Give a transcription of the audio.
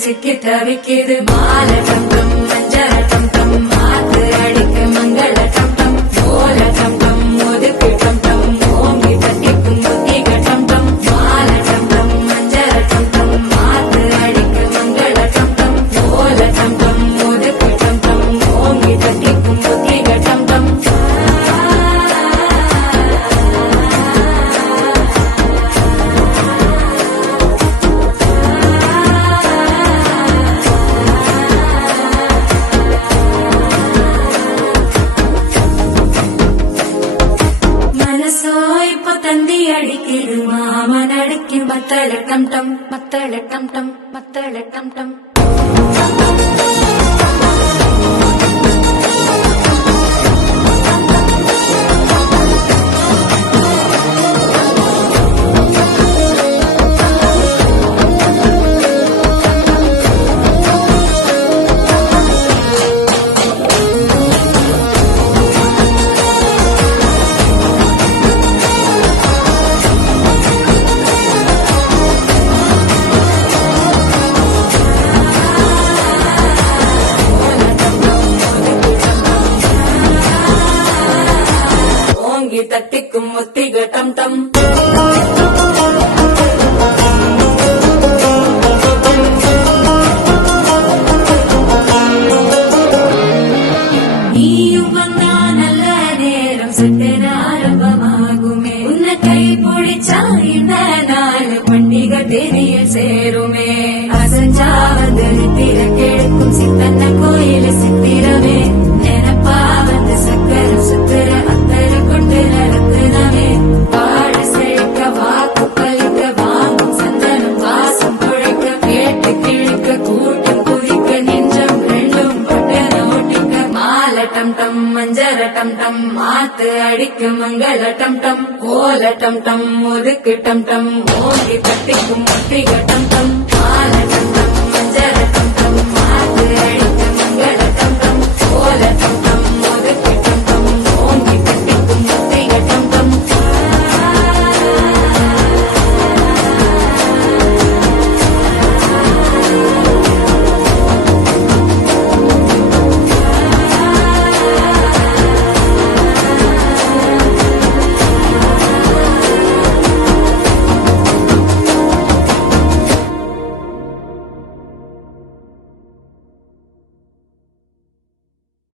சிக்கி தவிக்கிது மால டம் டம் மஞ்சள டம் டம் மாத்து அடிக்க மங்கள டம் டம் ஓல டம் டம் ஒதுக்கு டம் டம் ஓங்கி தட்டிக்கும் புத்திக டம் டம் மால டம் டம் மஞ்சள டம் டம் மாத்து அடிக்க மங்கள டம் டம் ஓல டம் டம் ஒதுக்கு டம் டம் ஓங்கி தட்டிக்கும் புத்திக டம் டம் அடிக்கிது மாமன் அடிக்கும் மத்தள டம் டம் மத்தள டம் டம் மத்தள டம் டம் தட்டிக்கும் முத்திக டம் டம் நீயும் வந்தா நல்ல நேரம் சட்டென ஆரம்பமாகுமே உன்னை கை பிடிச்சா இந்த நாள் பண்டிகை தெரியல் சேருமே அசஞ்சா வந்து நித்திர கெடுக்கும் சித்தன்ன கோயில சித்திரமே நினைப்பா வந்து சக்கர சுத்திர டம் டம் மஞ்சள டம் டம் மாத்து அடிக்கு மங்கள டம் டம் கோல டம் டம் ஒதுக்கு டம் டம் ஓங்கி தட்டிக்கும் முத்திக டம் டம்